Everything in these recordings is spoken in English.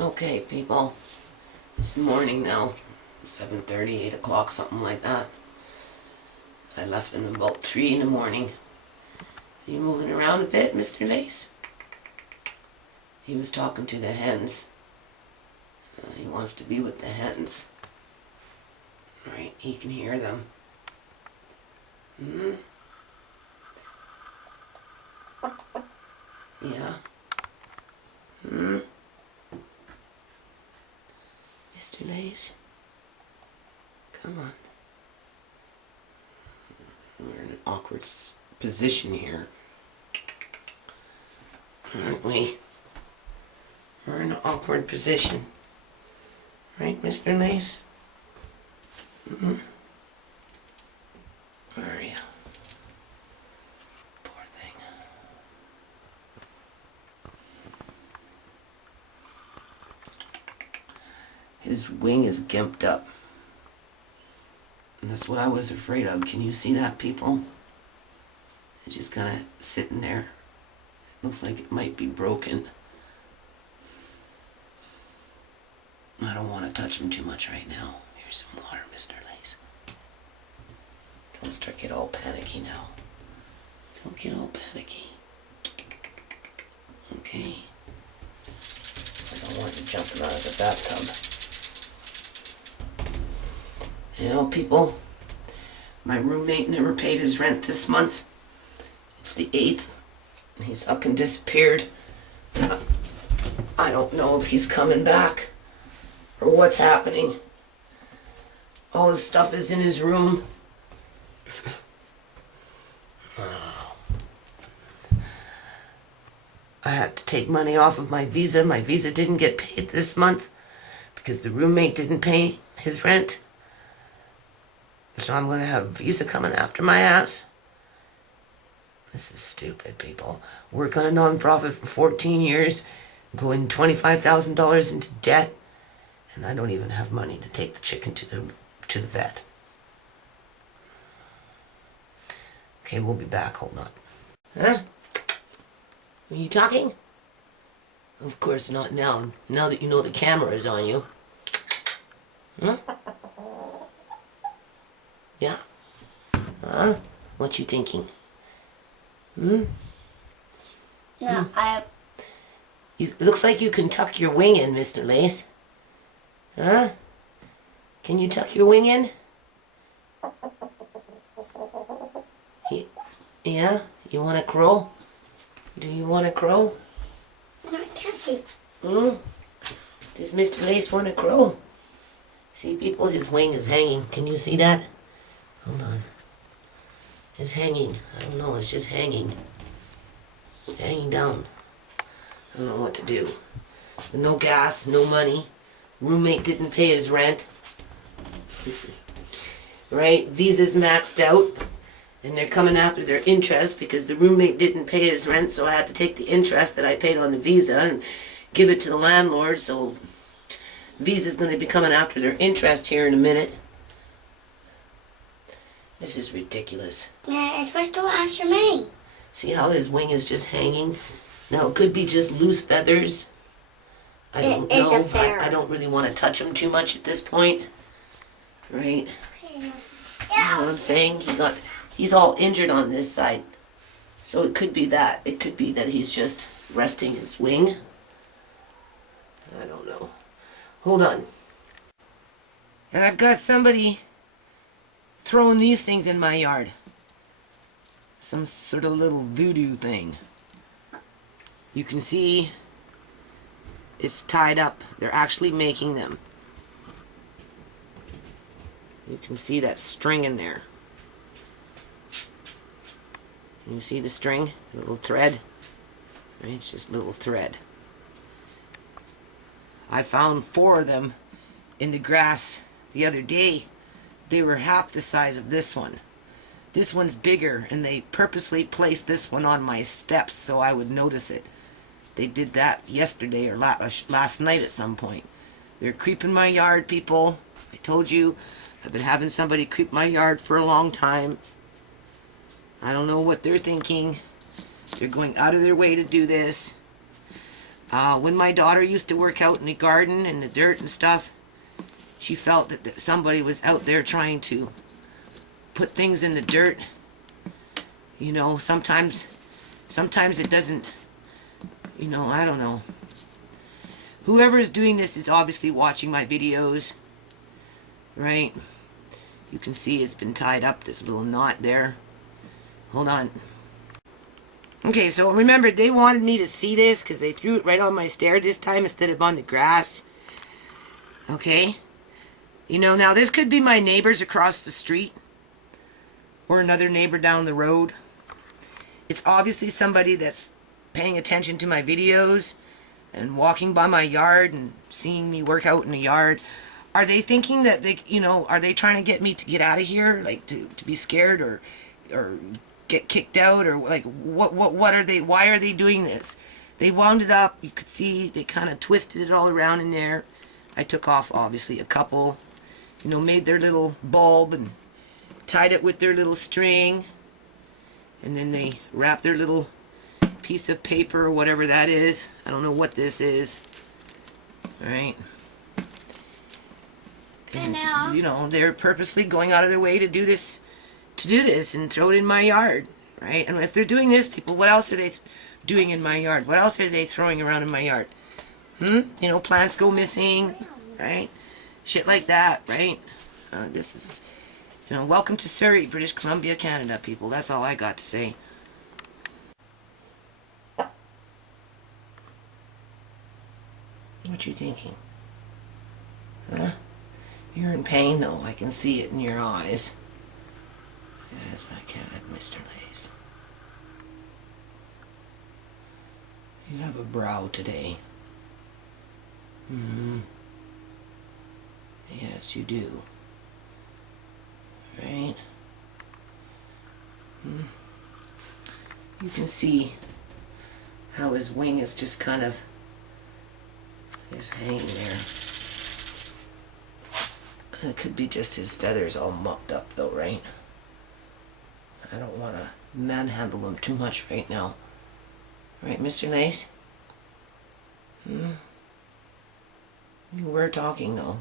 Okay, people. It's the morning now. 7:30, 8 o'clock, something like that. I left him about 3 in the morning. Are you moving around a bit, Mr. Lace? He was talking to the hens. He wants to be with the hens. Right, he can hear them. Hmm? Yeah. Hmm? Mr. Lace? Come on. We're in an awkward position here. Aren't we? We're in an awkward position. Right, Mr. Lace? Mm-hmm. Where are you? Poor thing. His wing is gimped up. And that's what I was afraid of. Can you see that, people? It's just kind of sitting there. It looks like it might be broken. I don't want to touch him too much right now. Here's some water, Mr. Lace. Don't start get all panicky now. Don't get all panicky. Okay. I don't want you jumping out of the bathtub. You know, people, my roommate never paid his rent this month. It's the 8th. He's up and disappeared. I don't know if he's coming back or what's happening. All his stuff is in his room. I had to take money off of my Visa. My Visa didn't get paid this month because the roommate didn't pay his rent. So I'm going to have Visa coming after my ass. This is stupid, people. Work on a non-profit for 14 years, going $25,000 into debt, and I don't even have money to take the chicken to the vet. Okay, we'll be back. Hold on. Huh? Are you talking? Of course not now. Now that you know the camera is on you. Huh? Yeah? Huh? What you thinking? Hmm? No, It looks like you can tuck your wing in, Mr. Lace. Huh? Can you tuck your wing in? Yeah? You want to crow? Do you want to crow? Not Cassie. Hmm? Does Mr. Lace want to crow? See, people, his wing is hanging. Can you see that? Hold on. It's hanging. I don't know, it's just hanging. It's hanging down. I don't know what to do. No gas, no money. Roommate didn't pay his rent. Right? Visa's maxed out. And they're coming after their interest because the roommate didn't pay his rent, so I had to take the interest that I paid on the Visa and give it to the landlord, so Visa's going to be coming after their interest here in a minute. This is ridiculous. Yeah, it's supposed to answer me. See how his wing is just hanging? Now, it could be just loose feathers. I don't know, but I don't really want to touch him too much at this point. Right? You know what I'm saying? He's all injured on this side. So it could be that. It could be that he's just resting his wing. I don't know. Hold on. And I've got somebody throwing these things in my yard. Some sort of little voodoo thing. You can see it's tied up. They're actually making them. You can see that string in there. Can you see the string? The little thread? Right, it's just a little thread. I found 4 of them in the grass the other day. They were half the size of this one. This one's bigger, and they purposely placed this one on my steps so I would notice it. They did that yesterday or last night at some point. They're creeping my yard, people. I told you, I've been having somebody creep my yard for a long time. I don't know what they're thinking. They're going out of their way to do this. When my daughter used to work out in the garden and the dirt and stuff, she felt that somebody was out there trying to put things in the dirt. You know, sometimes it doesn't, you know, I don't know. Whoever is doing this is obviously watching my videos, right? You can see it's been tied up, this little knot there. Hold on. Okay, so remember, they wanted me to see this because they threw it right on my stair this time instead of on the grass. Okay? You know, now this could be my neighbors across the street or another neighbor down the road. It's obviously somebody that's paying attention to my videos and walking by my yard and seeing me work out in the yard. Are they thinking that they, you know, are they trying to get me to get out of here, like to be scared or get kicked out, or like what are they, why are they doing this? They wound it up, you could see they kind of twisted it all around in there. I took off obviously a couple, you know, made their little bulb and tied it with their little string, and then they wrapped their little piece of paper or whatever that is. I don't know what this is. Alright. And, you know, they're purposely going out of their way to do this and throw it in my yard, right? And if they're doing this, people, what else are they doing in my yard? What else are they throwing around in my yard? You know, plants go missing, right? Shit like that, right? This is, you know, welcome to Surrey, British Columbia, Canada, people. That's all I got to say. What you thinking? Huh? You're in pain? No, I can see it in your eyes. Yes, I can, Mr. Lace. You have a brow today. Yes, you do. Right? You can see how his wing is just kind of is hanging there. It could be just his feathers all mucked up though, right? I don't want to manhandle him too much right now. Right, Mr. Lace? You were talking though.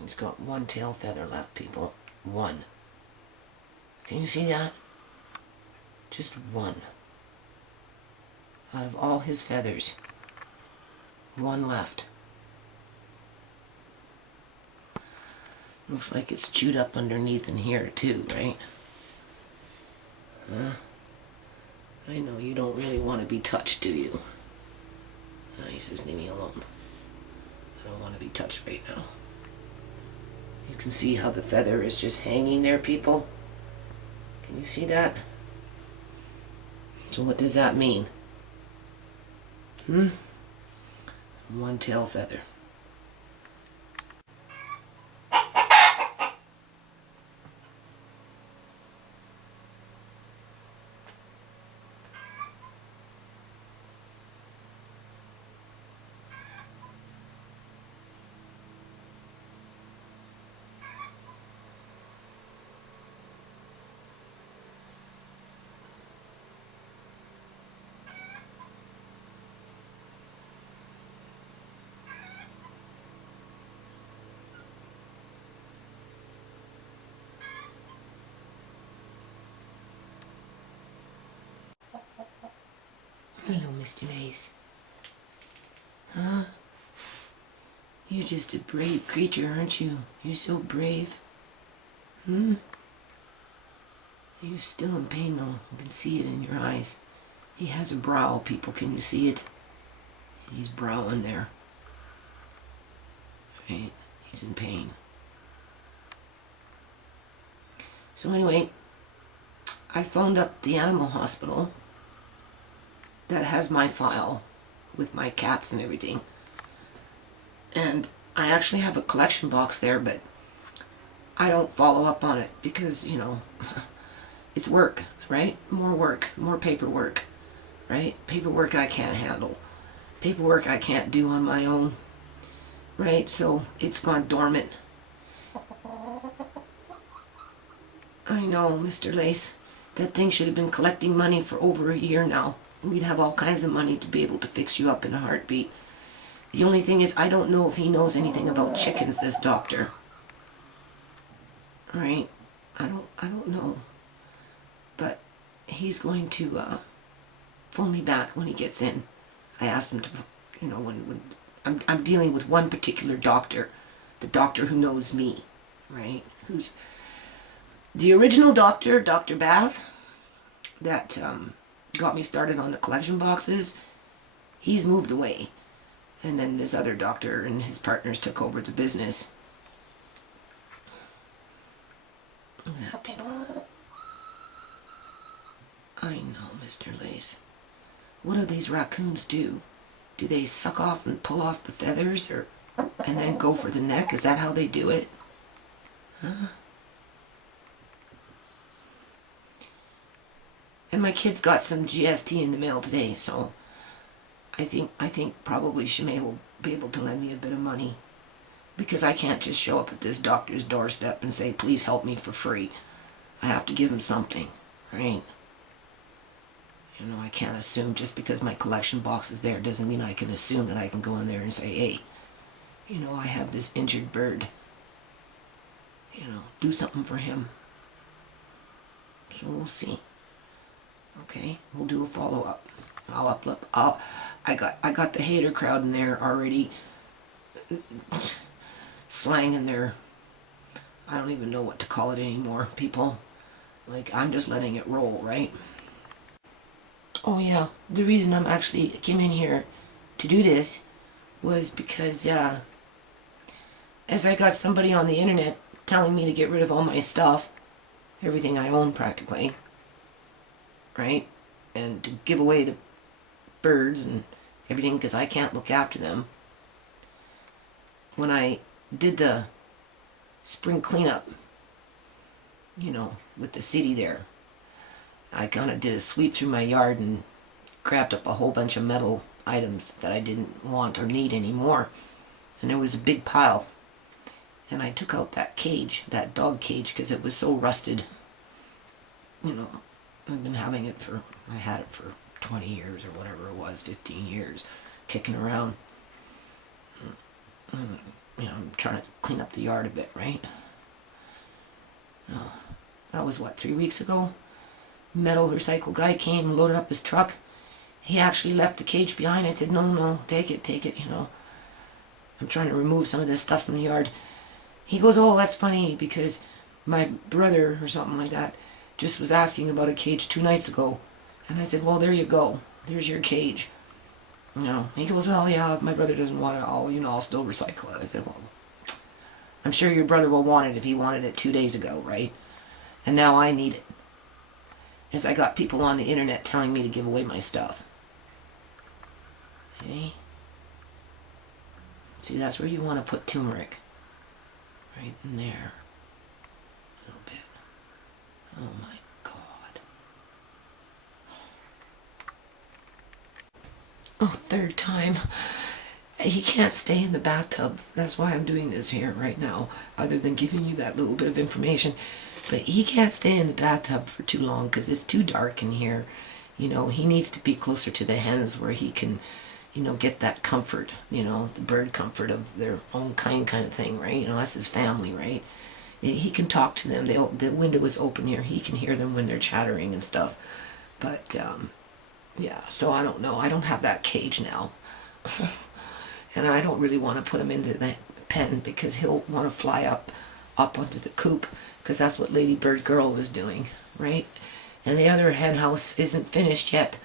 He's got one tail feather left, people. One. Can you see that? Just one. Out of all his feathers, one left. Looks like it's chewed up underneath in here too, right? I know you don't really want to be touched, do you? He says, leave me alone. I don't want to be touched right now. You can see how the feather is just hanging there, people. Can you see that? So what does that mean? One tail feather. Hello, Mr. Lace. Huh? You're just a brave creature, aren't you? You're so brave. You're still in pain, though. You can see it in your eyes. He has a brow, people. Can you see it? He's browing there. Right? He's in pain. So anyway, I phoned up the animal hospital that has my file with my cats and everything. And I actually have a collection box there, but I don't follow up on it because, you know, it's work, right? More work, more paperwork, right? Paperwork I can't handle. paperwork I can't do on my own, right? So it's gone dormant. I know, Mr. Lace. That thing should have been collecting money for over a year now. We'd have all kinds of money to be able to fix you up in a heartbeat. The only thing is, I don't know if he knows anything about chickens, this doctor. Right? I don't know. But he's going to phone me back when he gets in. I asked him to, when I'm dealing with one particular doctor, the doctor who knows me, right? Who's the original doctor, Dr. Bath, that got me started on the collection boxes. He's moved away. And then this other doctor and his partners took over the business. I know, Mr. Lace. What do these raccoons do? Do they suck off and pull off the feathers, and then go for the neck? Is that how they do it? Huh? And my kids got some GST in the mail today, so I think probably Shimei will be able to lend me a bit of money, because I can't just show up at this doctor's doorstep and say, please help me for free. I have to give him something, right? I can't assume just because my collection box is there doesn't mean I can assume that I can go in there and say, hey, I have this injured bird. Do something for him. So we'll see. Okay, we'll do a follow-up. I got the hater crowd in there already slanging their, I don't even know what to call it anymore, people. Like, I'm just letting it roll, right? Oh yeah, the reason I'm actually came in here to do this was because as I got somebody on the internet telling me to get rid of all my stuff, everything I own practically, right? And to give away the birds and everything because I can't look after them. When I did the spring cleanup, with the city there, I kind of did a sweep through my yard and grabbed up a whole bunch of metal items that I didn't want or need anymore. And there was a big pile. And I took out that cage, that dog cage, because it was so rusted. I've been having it I had it for 20 years or whatever it was, 15 years, kicking around. I'm trying to clean up the yard a bit, right? That was 3 weeks ago? Metal recycle guy came, loaded up his truck. He actually left the cage behind. I said, no, take it, I'm trying to remove some of this stuff from the yard. He goes, oh, that's funny, because my brother or something like that just was asking about a cage 2 nights ago. And I said, well, there you go. There's your cage. He goes, well, yeah, if my brother doesn't want it, I'll still recycle it. I said, well, I'm sure your brother will want it if he wanted it 2 days ago, right? And now I need it. As I got people on the internet telling me to give away my stuff. Okay? See, that's where you want to put turmeric. Right in there. A little bit. Oh my God. Oh, 3rd time. He can't stay in the bathtub. That's why I'm doing this here right now, other than giving you that little bit of information. But he can't stay in the bathtub for too long because it's too dark in here. He needs to be closer to the hens where he can, get that comfort, the bird comfort of their own kind of thing, right? That's his family, right? He can talk to them. The window is open here. He can hear them when they're chattering and stuff. But, yeah, so I don't know. I don't have that cage now. And I don't really want to put him into the pen because he'll want to fly up onto the coop, because that's what Lady Bird Girl was doing, right? And the other hen house isn't finished yet,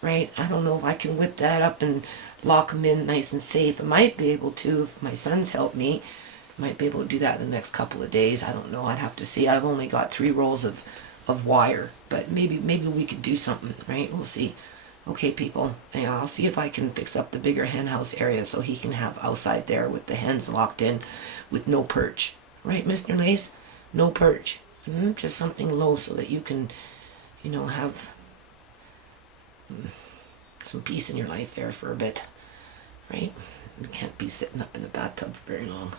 right? I don't know if I can whip that up and lock him in nice and safe. I might be able to if my sons help me. I might be able to do that in the next couple of days. I don't know. I'd have to see. I've only got 3 rolls of wire, but maybe we could do something, right? We'll see. Okay, people, I'll see if I can fix up the bigger hen house area so he can have outside there with the hens locked in with no perch. Right, Mr. Lace? No perch. Just something low so that you can, have some peace in your life there for a bit. right? We can't be sitting up in the bathtub for very long.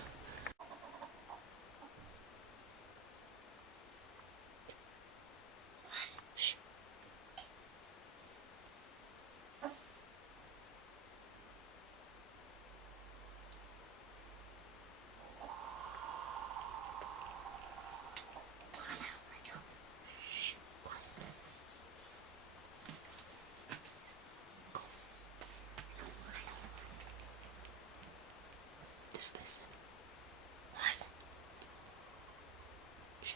Shh. Just listen. What? Shh.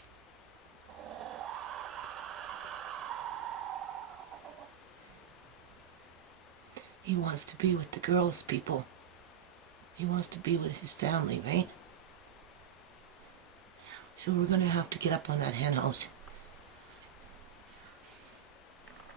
He wants to be with the girls, people. He wants to be with his family, right? So we're gonna have to get up on that hen house.